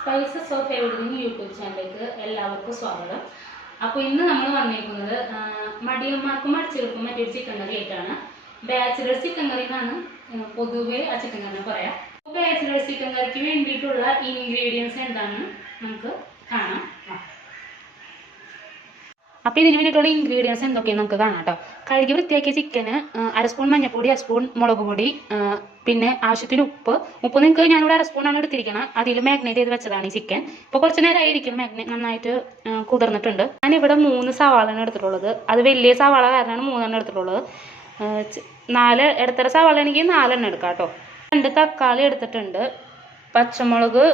Spices of everything YouTube ചാനലിലേക്ക് എല്ലാവർക്കും സ്വാഗതം. അപ്പോൾ ഇന്ന് നമ്മൾ വന്നിരിക്കുന്നത് മടിയന്മാർക്കും മടിച്ചുകൾക്കും മറ്റൊരു ചിക്കൻ കറി ആയിട്ടാണ്. ബാച്ചിലർ ചിക്കൻ കറി എന്നാണ് പൊതുവെ ആ ചിക്കൻ കറി പറയാം. ബാച്ചിലർ ചിക്കൻ കറിക്ക് വേണ്ടിയിട്ടുള്ള ഇൻഗ്രീഡിയൻസ് എന്താണെന്ന് നമുക്ക് കാണാം. അപ്പോൾ ഇതിന് വേണ്ടിയിട്ടുള്ള ഇൻഗ്രീഡിയൻസ് എന്തൊക്കെയാണ് നമുക്ക് കാണാം കേട്ടോ. കഴുകി വൃത്തിയാക്കിയ ചിക്കന് 1/2 സ്പൂൺ മഞ്ഞൾപ്പൊടി, 1 സ്പൂൺ മുളക് പൊടി, പിന്നെ ആവശ്യത്തിന് ഉപ്പ് നിങ്ങൾക്ക് ഞാനിവിടെ 1/2 സ്പൂണാണ് എടുത്തിരിക്കണം. അതിൽ മാഗ്നേറ്റ് ചെയ്ത് വെച്ചതാണ് ഈ ചിക്കൻ. ഇപ്പോൾ കുറച്ച് നേരമായിരിക്കും മാഗ്നേറ്റ് നന്നായിട്ട് കുതിർന്നിട്ടുണ്ട്. ഞാനിവിടെ 3 സവാളാണ് എടുത്തിട്ടുള്ളത്. അത് വലിയ സവാള കാരണമാണ് 3 എടുത്തിട്ടുള്ളത്. 4 ഇടത്തര സവാള ആണെങ്കിൽ 4 എടുക്കാം കേട്ടോ. 2 തക്കാളി എടുത്തിട്ടുണ്ട്. പച്ചമുളക്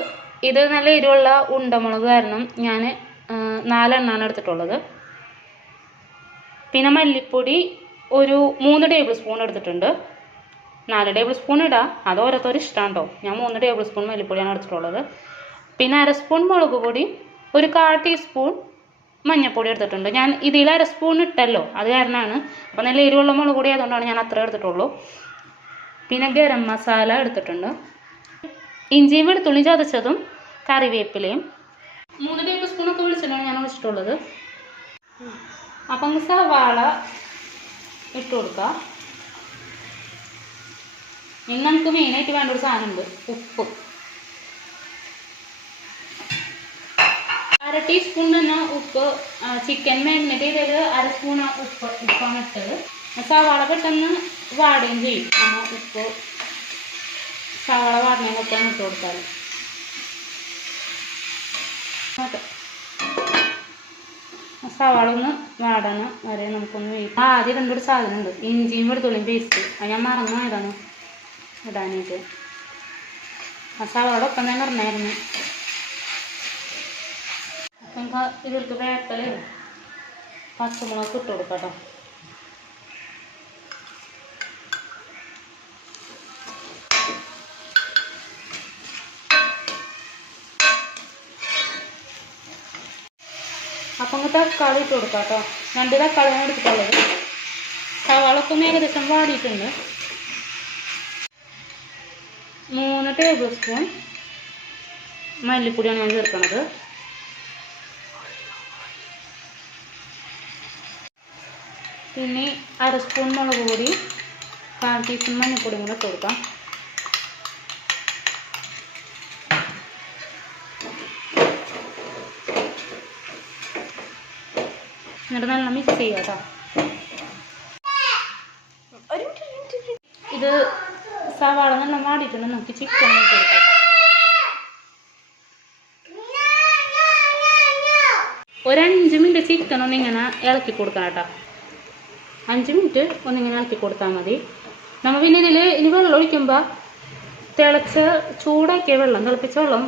ഇത് നല്ല എരിവുള്ള ഉണ്ടമുളക് കാരണം ഞാൻ 4 എടുത്തിട്ടുള്ളത്. പിന്നെ മല്ലിപ്പൊടി ഒരു 3 ടേബിൾ സ്പൂൺ എടുത്തിട്ടുണ്ട്. 4 ടേബിൾ സ്പൂൺ ഇടാം, അത് ഓരോരുത്തരും ഇഷ്ടമാണ് കേട്ടോ. ഞാൻ 3 ടേബിൾ സ്പൂൺ മല്ലിപ്പൊടിയാണ് എടുത്തിട്ടുള്ളത്. പിന്നെ 1/2 സ്പൂൺ മുളക് പൊടി, ഒരു 1/4 ടീസ്പൂൺ മഞ്ഞൾപ്പൊടി എടുത്തിട്ടുണ്ട്. ഞാൻ ഇതിൽ 1/2 സ്പൂൺ ഇട്ടല്ലോ, അത് കാരണമാണ്. അപ്പോൾ നല്ല എരിവുള്ള മുളക് പൊടി ആയതുകൊണ്ടാണ് ഞാൻ അത്ര എടുത്തിട്ടുള്ളൂ. പിന്നെ ഗരം മസാല എടുത്തിട്ടുണ്ട്. ഇഞ്ചിയും വെളുത്തുള്ളിയും ചതച്ചതും കറിവേപ്പിലയും 3 ടേബിൾ സ്പൂണൊക്കെ വെളിച്ചെണ്ണയാണ് ഞാൻ ഒഴിച്ചിട്ടുള്ളത്. അപ്പം സവാള ഇട്ട് കൊടുക്കുക. ഇനി നമുക്ക് മെയിനായിട്ട് വേണ്ട ഒരു സാധനമുണ്ട്, ഉപ്പ്. 1/2 ടീസ്പൂൺ തന്നെ ഉപ്പ്. ചിക്കൻ മാരിനേറ്റ് ചെയ്തത് 1/2 സ്പൂൺ ഉപ്പാണ് ഇട്ടത്. സവാള പെട്ടെന്ന് വാടുകയും ചെയ്യും. നമ്മൾ ഉപ്പ് സവാള വാടണേനൊക്കെ ഇട്ട് കൊടുത്താൽ സവാള ഒന്ന് വാടണം വരെ നമുക്കൊന്ന് വെയിറ്റ്. ആദ്യം രണ്ടൊരു സാധനമുണ്ട്, ഇഞ്ചിയും വെളുത്തുള്ളിയും പേസ്റ്റ്. അത് ഞാൻ മറന്നു പോയതാണ് ഇടാനായിട്ട്. ആ സവാള ഒപ്പം തന്നെ ഇറങ്ങായിരുന്നു. അപ്പം നമുക്ക് ഇതിലേക്ക് വേപ്പല് പച്ചമുളക് ഇട്ട് കൊടുക്കാം കേട്ടോ. അപ്പം തക്കാളി ഇട്ട് കൊടുക്കാം കേട്ടോ. 2 തക്കാളിയാണ് എടുത്തിട്ടുള്ളത്. സവാളൊക്കെ ഒന്ന് ഏകദേശം വാടിയിട്ടുണ്ട്. 3 ടേബിൾ സ്പൂൺ മല്ലിപ്പൊടിയാണ് ഞാൻ ചേർക്കുന്നത്. പിന്നെ 1/2 സ്പൂൺ മുളക് പൊടി, 1/4 ടീസ്പൂൺ മഞ്ഞൾപ്പൊടിയും കൂടെ ഇട്ട് കൊടുക്കാം. എന്നിട്ട് നല്ല മിക്സ് ചെയ്യുക കേട്ടോ. ഇത് സവാള നല്ല വാടിയിട്ടുണ്ട്. നമുക്ക് ചിക്കൻ ഇട്ട് കൊടുക്കാം. ഒരു 5 മിനിറ്റ് ചിക്കൻ ഒന്നിങ്ങനെ ഇളക്കി കൊടുക്കണം കേട്ടോ. 5 മിനിറ്റ് ഒന്നിങ്ങനെ ഇളക്കി കൊടുത്താൽ മതി. നമ്മൾ പിന്നെ ഇതിൽ ഇനി വെള്ളം ഒഴിക്കുമ്പോൾ ചൂടാക്കിയ വെള്ളം, തിളപ്പിച്ച വെള്ളം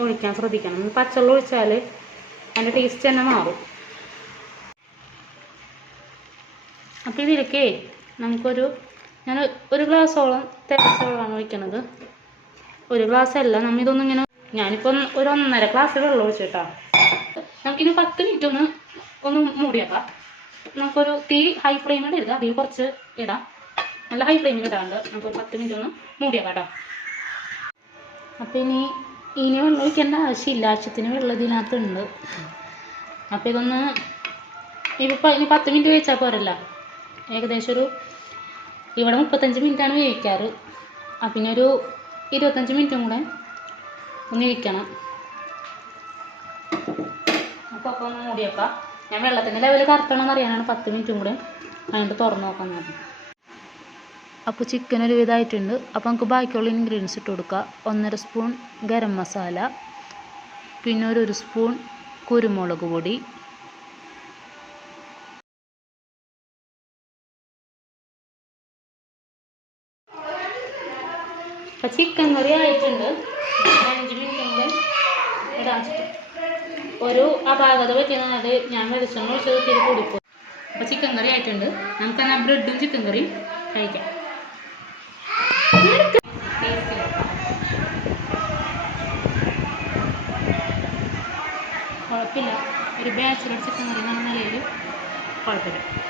ഒഴിക്കാൻ ശ്രദ്ധിക്കണം. പച്ചവെള്ളം ഒഴിച്ചാൽ അതിൻ്റെ ടേസ്റ്റ് തന്നെ മാറും. അപ്പോൾ ഇതിലേക്ക് ഞാൻ ഒരു ഗ്ലാസ്സോളം തിളച്ച വെള്ളമാണ് ഒഴിക്കണത്. ഒരു ഗ്ലാസ് അല്ല, നമ്മൾ ഇതൊന്നിങ്ങനെ, ഞാനിപ്പോൾ ഒരു 1.5 ഗ്ലാസ് വെള്ളം ഒഴിച്ചിട്ടാ. നമുക്കിനി 10 മിനിറ്റ് ഒന്ന് മൂടിയേക്കാം. നമുക്കൊരു തീ ഹൈ ഫ്ലെയിമിൽ ഇടുക, അതിൽ കുറച്ച് ഇടാം. നല്ല ഹൈ ഫ്ലെയിമിൽ ഇടാണ്ട് നമുക്കൊരു 10 മിനിറ്റ് ഒന്ന് മൂടിയേക്കാം കേട്ടോ. അപ്പോൾ ഇനി വെള്ളം ഒഴിക്കേണ്ട ആവശ്യമില്ല, ആവശ്യത്തിന് വെള്ളം ഇതിനകത്തുണ്ട്. അപ്പോൾ ഇനി 10 മിനിറ്റ് കഴിച്ചാൽ പോരല്ല. ഏകദേശം ഇവിടെ 35 മിനിറ്റാണ് വേവിക്കാറ്. പിന്നെ ഒരു 25 മിനിറ്റും കൂടെ ഒന്ന് ഇരിക്കണം. അപ്പോൾ ഒന്ന് മൂടി വെക്കാം. ഞാൻ വെള്ളത്തിൻ്റെ ലെവൽ കറക്റ്റാണെന്ന് അറിയാനാണ് 10 മിനിറ്റും കൂടെ അതിൻ്റെ തുറന്ന് നോക്കാൻ നോക്കാം. അപ്പോൾ ചിക്കൻ ഒരു വിധമായിട്ടുണ്ട്. അപ്പോൾ നമുക്ക് ബാക്കിയുള്ള ഇൻഗ്രീഡിയൻസ് ഇട്ട് കൊടുക്കുക. 1.5 സ്പൂൺ ഗരം മസാല, പിന്നെ ഒരു സ്പൂൺ കുരുമുളക് പൊടി, അപ്പോൾ ചിക്കൻ കറി ആയിട്ടുണ്ട്. 5 മിനിറ്റും കൂടെ ഇടാൻ ഒരു അപാകത പറ്റുന്നത് ഞാൻ വെളിച്ചെണ്ണ ഒഴിച്ചത് തിരി കൂടിപ്പോയി. അപ്പോൾ ചിക്കൻ കറി ആയിട്ടുണ്ട്. നമുക്കെന്നാൽ ബ്രെഡും ചിക്കൻ കറിയും കഴിക്കാം. കുഴപ്പമില്ല, ഒരു ബാച്ചിലർ ചിക്കൻ കറി എന്നുള്ള നിലയിൽ കുഴപ്പമില്ല.